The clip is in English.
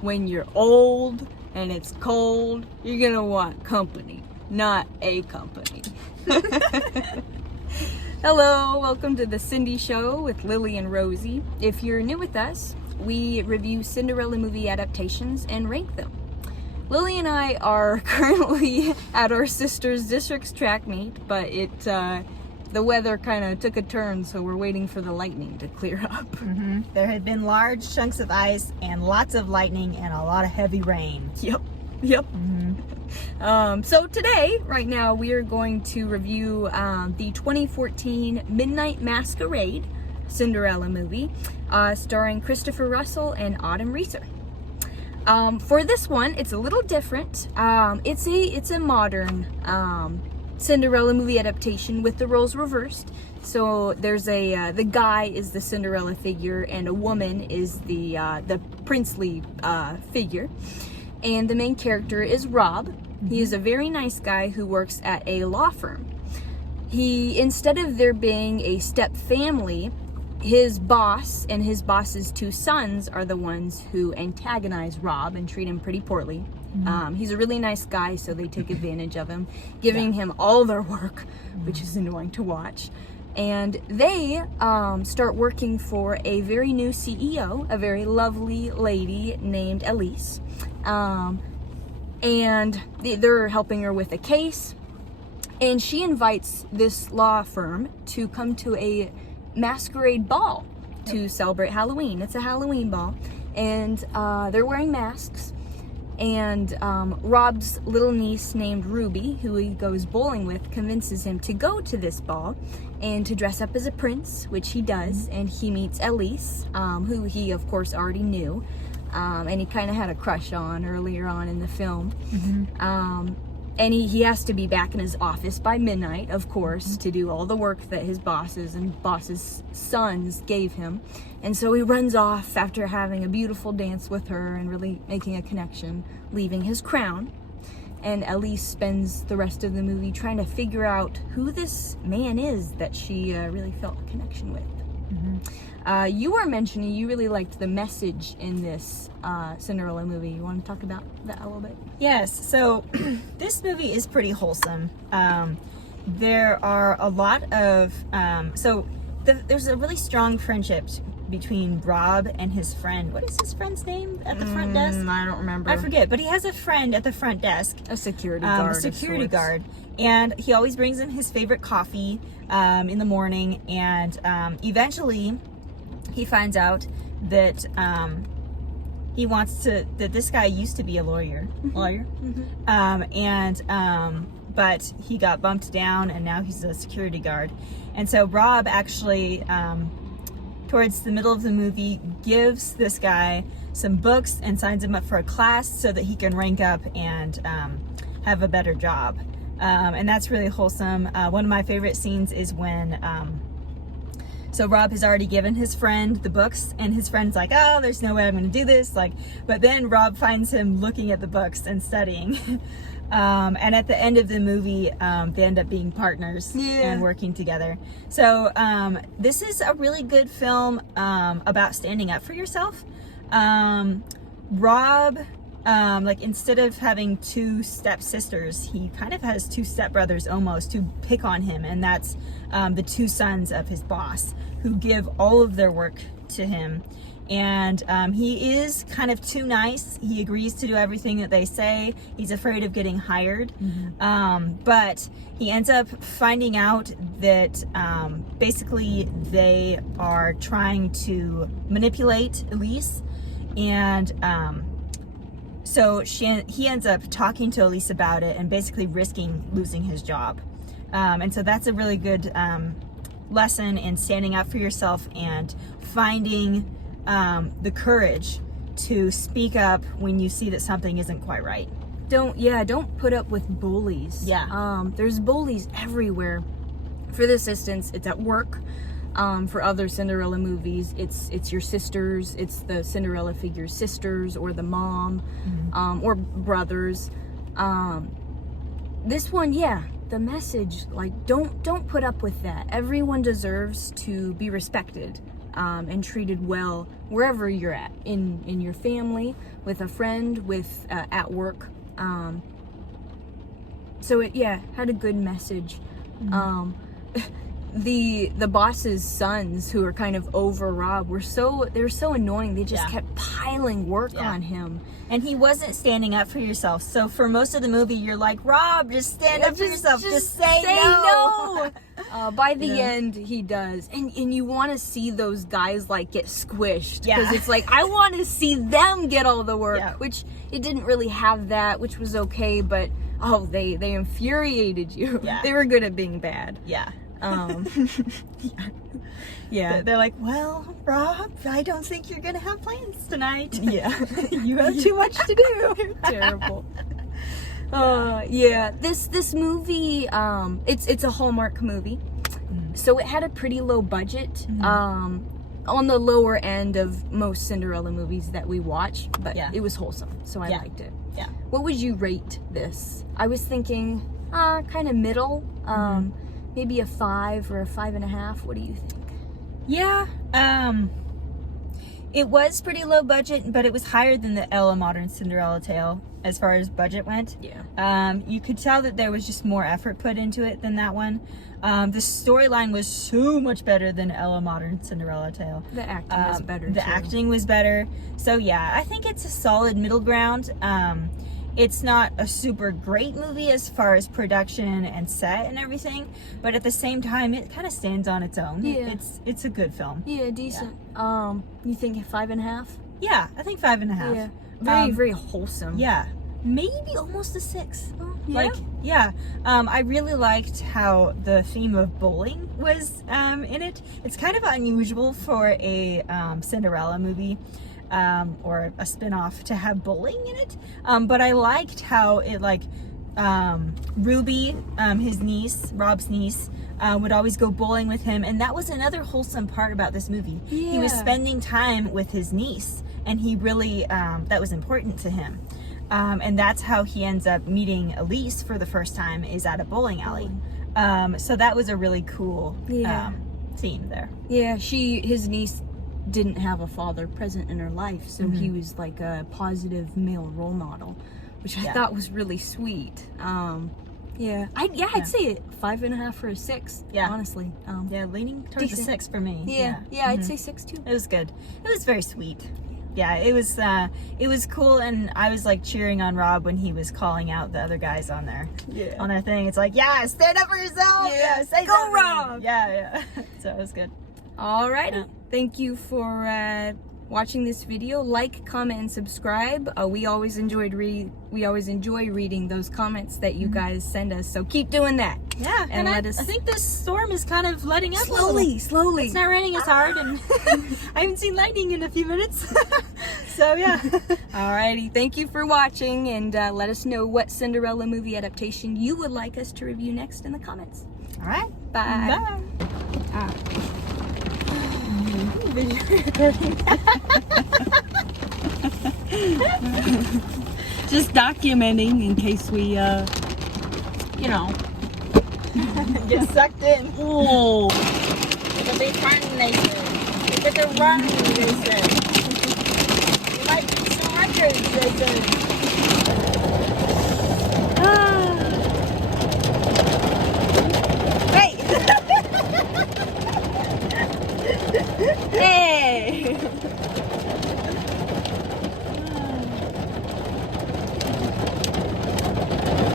when you're old and it's cold, you're gonna want company, not a company. Hello, welcome to the Cindy Show with Lily and Rosie. If you're new with us, we review Cinderella movie adaptations and rank them. Lily and I are currently at our sister's district's track meet, but the weather kind of took a turn, so we're waiting for the lightning to clear up. Mm-hmm. There had been large chunks of ice and lots of lightning and a lot of heavy rain. Yep. Mm-hmm. So today, right now, we are going to review the 2014 Midnight Masquerade Cinderella movie, starring Christopher Russell and Autumn Reeser. For this one, it's a little different. It's a modern Cinderella movie adaptation with the roles reversed. So there's the guy is the Cinderella figure and a woman is the princely figure. And the main character is Rob. He is a very nice guy who works at a law firm. Instead of there being a step family, his boss and his boss's two sons are the ones who antagonize Rob and treat him pretty poorly. He's a really nice guy, so they take advantage of him, giving him all their work, which is annoying to watch. And they start working for a very new CEO, a very lovely lady named Elise. And they're helping her with a case. And she invites this law firm to come to a masquerade ball to celebrate Halloween. It's a Halloween ball. And they're wearing masks. And Rob's little niece named Ruby, who he goes bowling with, convinces him to go to this ball and to dress up as a prince, which he does. And he meets Elise, who he, of course, already knew. And he kind of had a crush on earlier on in the film. And he has to be back in his office by midnight, of course, to do all the work that his bosses and bosses' sons gave him. And so he runs off after having a beautiful dance with her and really making a connection, leaving his crown. And Elise spends the rest of the movie trying to figure out who this man is that she really felt a connection with. You were mentioning you really liked the message in this Cinderella movie. You want to talk about that a little bit? Yes, so this movie is pretty wholesome. There are a lot of, there's a really strong friendship between Rob and his friend. What is his friend's name at the front desk? I don't remember. I forget, but he has a friend at the front desk. A security guard. A security guard. And he always brings him his favorite coffee in the morning. And eventually he finds out that that this guy used to be a lawyer. But he got bumped down and now he's a security guard. And so Rob actually, towards the middle of the movie, gives this guy some books and signs him up for a class so that he can rank up and have a better job. And that's really wholesome. One of my favorite scenes is when so Rob has already given his friend the books and his friend's like, oh, there's no way I'm going to do this. But then Rob finds him looking at the books and studying. And at the end of the movie, they end up being partners and working together. So this is a really good film about standing up for yourself. Rob, instead of having two stepsisters, he kind of has two stepbrothers almost who pick on him. And that's the two sons of his boss who give all of their work to him. And he is kind of too nice. He agrees to do everything that they say. He's afraid of getting hired. But he ends up finding out that basically they are trying to manipulate Elise. And so he ends up talking to Elise about it and basically risking losing his job. And so that's a really good lesson in standing up for yourself and finding the courage to speak up when you see that something isn't quite right. Don't put up with bullies. There's bullies everywhere. For this instance, it's at work. For other Cinderella movies, it's your sisters, it's the Cinderella figure's sisters or the mom, or brothers. This one, the message, don't put up with that. Everyone deserves to be respected and treated well wherever you're at, in your family, with a friend, with at work. So it had a good message. The boss's sons, who are kind of over Rob, they were so annoying. They just kept piling work on him, and he wasn't standing up for yourself. So for most of the movie, you're like, Rob, just stand up for yourself. Just say no. By the end, he does, and you want to see those guys like get squished, because it's like, I want to see them get all the work, which it didn't really have that, which was okay, but they infuriated you. They were good at being bad. They're like, well, Rob, I don't think you're gonna have plans tonight. You have too much to do. Terrible. This movie, it's a Hallmark movie, so it had a pretty low budget, on the lower end of most Cinderella movies that we watch, but it was wholesome, so I liked it. What would you rate this? I was thinking kind of middle, maybe a 5 or a 5.5. What do you think? It was pretty low budget, but it was higher than the Ella Modern Cinderella tale as far as budget went. You could tell that there was just more effort put into it than that one. The storyline was so much better than Ella Modern Cinderella tale. The acting was better, The acting was better. So I think it's a solid middle ground. It's not a super great movie as far as production and set and everything, but at the same time, it kind of stands on its own. It's a good film. Decent. You think 5.5? I think 5.5. Very, very wholesome. Maybe almost a 6. I really liked how the theme of bowling was in it. It's kind of unusual for a Cinderella movie. Or a spin-off to have bowling in it, but I liked how it, like, Ruby, his niece, Rob's niece, would always go bowling with him, and that was another wholesome part about this movie. He was spending time with his niece, and he really, that was important to him, and that's how he ends up meeting Elise for the first time, is at a bowling alley. So that was a really cool theme there. His niece didn't have a father present in her life, so he was like a positive male role model, which I thought was really sweet. I'd say 5.5 or a 6. Honestly, leaning towards a 6 for me. I'd say 6 too. It was good. It was very sweet. It was cool, and I was like cheering on Rob when he was calling out the other guys on their thing. It's like, stand up for yourself. Say go Rob. So it was good. Alrighty. Thank you for watching this video. Like, comment, and subscribe. We always enjoy reading those comments that you guys send us. So keep doing that. And I think this storm is kind of letting up slowly. It's not raining as hard, and I haven't seen lightning in a few minutes. So Alrighty. Thank you for watching, and let us know what Cinderella movie adaptation you would like us to review next in the comments. All right. Bye. Just documenting in case we, get sucked in. Oh, Look at the run, they said. Look at the run, they said. You might beat some records, they said.